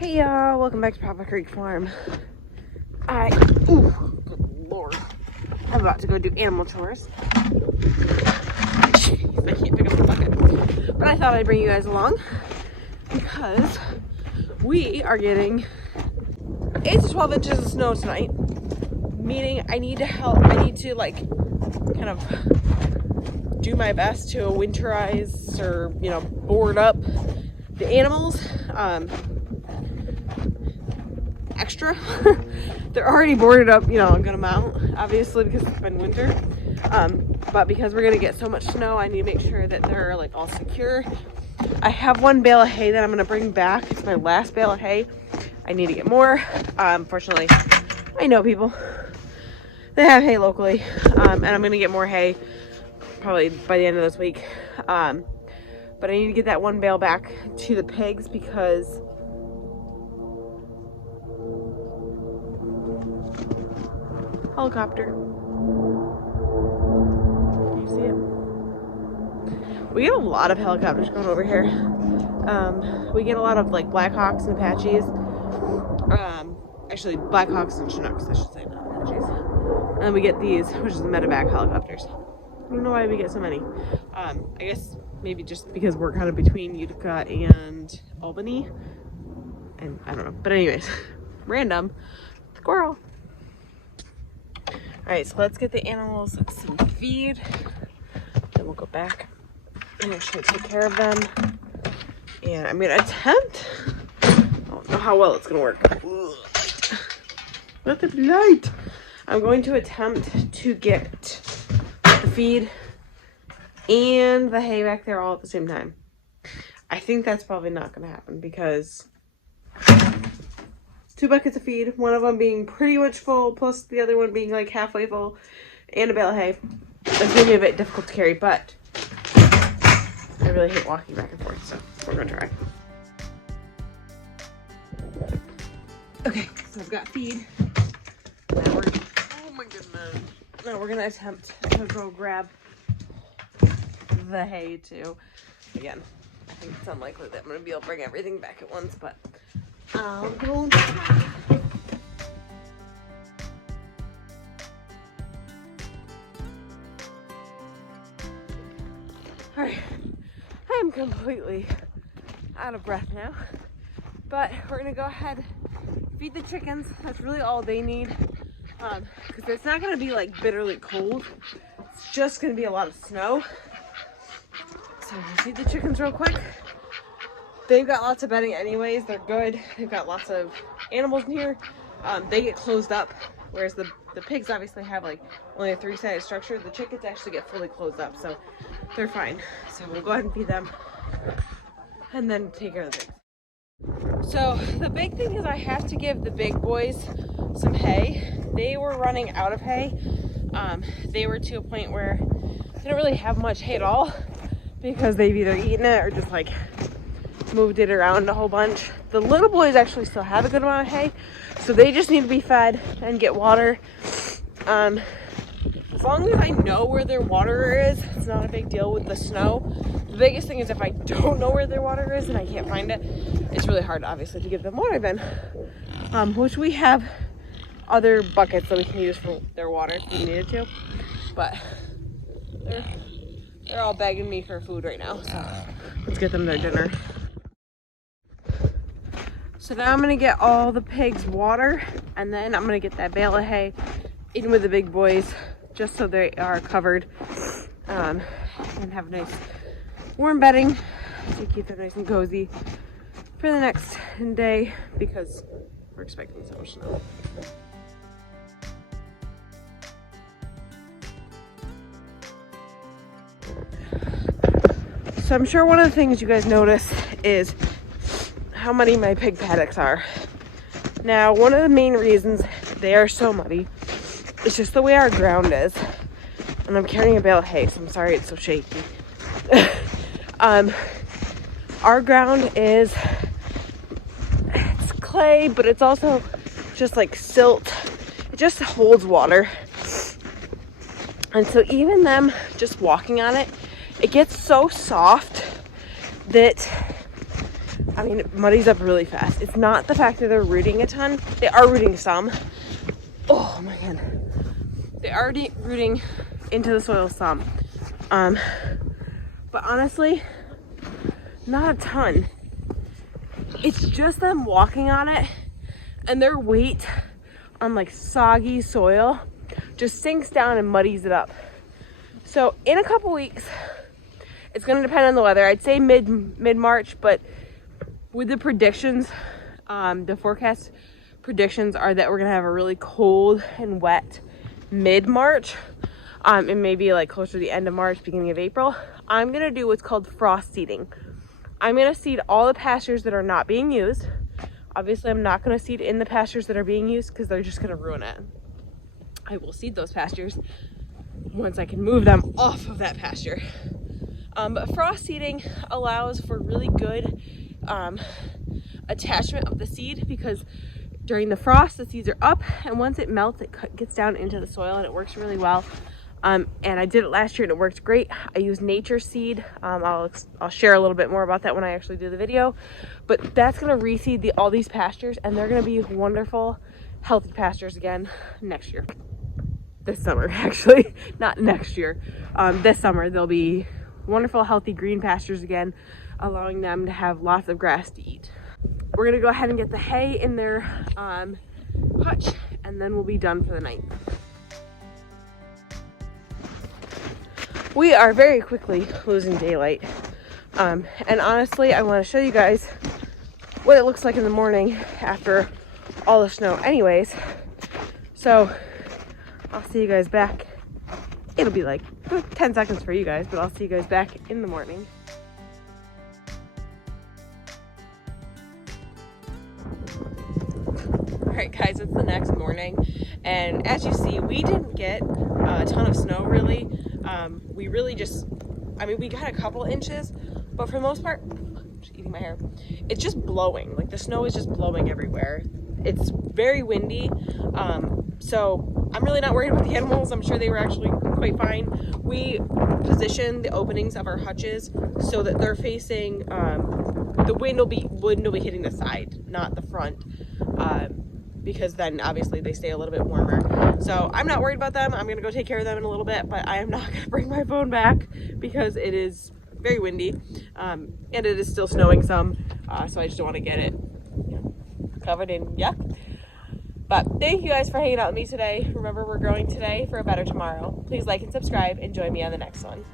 Hey y'all, welcome back to Papa Creek Farm. Good lord. I'm about to go do animal chores. Jeez, I can't pick up the bucket. But I thought I'd bring you guys along because we are getting 8 to 12 inches of snow tonight. Meaning I need to kind of do my best to winterize or, board up the animals. Extra. They're already boarded up, a good amount, obviously, because it's been winter. But because we're gonna get so much snow, I need to make sure that they're all secure. I have one bale of hay that I'm gonna bring back. It's my last bale of hay. I need to get more. Fortunately, I know people that have hay locally, and I'm gonna get more hay probably by the end of this week. But I need to get that one bale back to the pigs because helicopter. Can you see it? We get a lot of helicopters going over here. We get a lot of Blackhawks and Apaches. Actually Blackhawks and Chinooks, I should say, not Apaches. And we get these, which is the medevac helicopters. I don't know why we get so many. I guess maybe just because we're kind of between Utica and Albany. And I don't know. But anyways, random. Squirrel. Alright, so let's get the animals some feed. Then we'll go back and actually take care of them. And I'm going to attempt. I don't know how well it's going to work. Let it be light. I'm going to attempt to get the feed and the hay back there all at the same time. I think that's probably not going to happen because 2 buckets of feed, one of them being pretty much full, plus the other one being halfway full, and a bale of hay. It's going to be a bit difficult to carry, but I really hate walking back and forth, so we're going to try. Okay, so I've got feed. Now oh my goodness. Now we're going to attempt to go grab the hay too. Again, I think it's unlikely that I'm going to be able to bring everything back at once, but I'll go try. Alright, I'm completely out of breath now, but we're gonna go ahead, feed the chickens. That's really all they need, because it's not gonna be bitterly cold. It's just gonna be a lot of snow. So we'll feed the chickens real quick. They've got lots of bedding anyways. They're good. They've got lots of animals in here. They get closed up, whereas the pigs obviously have only a 3-sided structure. The chickens actually get fully closed up, so they're fine. So we'll go ahead and feed them and then take care of the pigs. So the big thing is I have to give the big boys some hay. They were running out of hay. They were to a point where they don't really have much hay at all because they've either eaten it or just moved it around a whole bunch. The little boys actually still have a good amount of hay, so they just need to be fed and get water. As long as I know where their water is, it's not a big deal with the snow. The biggest thing is if I don't know where their water is and I can't find it, it's really hard obviously to give them water then. Which we have other buckets that we can use for their water if we needed to. But they're all begging me for food right now, so let's get them their dinner. So now I'm going to get all the pigs water, and then I'm going to get that bale of hay in with the big boys, just so they are covered, and have a nice warm bedding to keep them nice and cozy for the next day, because we're expecting so much snow. So I'm sure one of the things you guys notice is how muddy my pig paddocks are. Now, one of the main reasons they are so muddy is just the way our ground is. And I'm carrying a bale of hay, so I'm sorry it's so shaky. Our ground it's clay, but it's also just silt. It just holds water. And so even them just walking on it, it gets so soft that I mean, it muddies up really fast. It's not the fact that they're rooting a ton. They are rooting some. Oh my God. They are rooting into the soil some. But honestly, not a ton. It's just them walking on it, and their weight on like soggy soil just sinks down and muddies it up. So in a couple weeks, it's gonna depend on the weather. I'd say mid-March, but with the predictions, the forecast predictions are that we're gonna have a really cold and wet mid-March, and maybe like closer to the end of March, beginning of April. I'm gonna do what's called frost seeding. I'm gonna seed all the pastures that are not being used. Obviously, I'm not gonna seed in the pastures that are being used because they're just gonna ruin it. I will seed those pastures once I can move them off of that pasture. But frost seeding allows for really good attachment of the seed, because during the frost, the seeds are up, and once it melts, it gets down into the soil, and it works really well. And I did it last year and it worked great. I used nature seed. I'll share a little bit more about that when I actually do the video, but that's going to reseed all these pastures, and they're going to be wonderful, healthy pastures again next year. This summer, actually, not next year. This summer, they'll be wonderful, healthy green pastures again, allowing them to have lots of grass to eat. We're going to go ahead and get the hay in their hutch, and then we'll be done for the night. We are very quickly losing daylight. And honestly, I want to show you guys what it looks like in the morning after all the snow anyways. So I'll see you guys back. It'll be like 10 seconds for you guys, but I'll see you guys back in the morning. All right, guys, it's the next morning, and as you see, we didn't get a ton of snow really. We really just, I mean, we got a couple inches, but for the most part, just eating my hair, it's just blowing. Like, the snow is just blowing everywhere. It's very windy, so I'm really not worried about the animals. I'm sure they were actually quite fine. We positioned the openings of our hutches so that they're facing, the wind will be hitting the side, not the front, because then obviously they stay a little bit warmer. So I'm not worried about them. I'm gonna go take care of them in a little bit, but I am not gonna bring my phone back because it is very windy, and it is still snowing some, so I just don't want to get it, you know, covered in yuck. But thank you guys for hanging out with me today. Remember, we're growing today for a better tomorrow. Please like and subscribe and join me on the next one.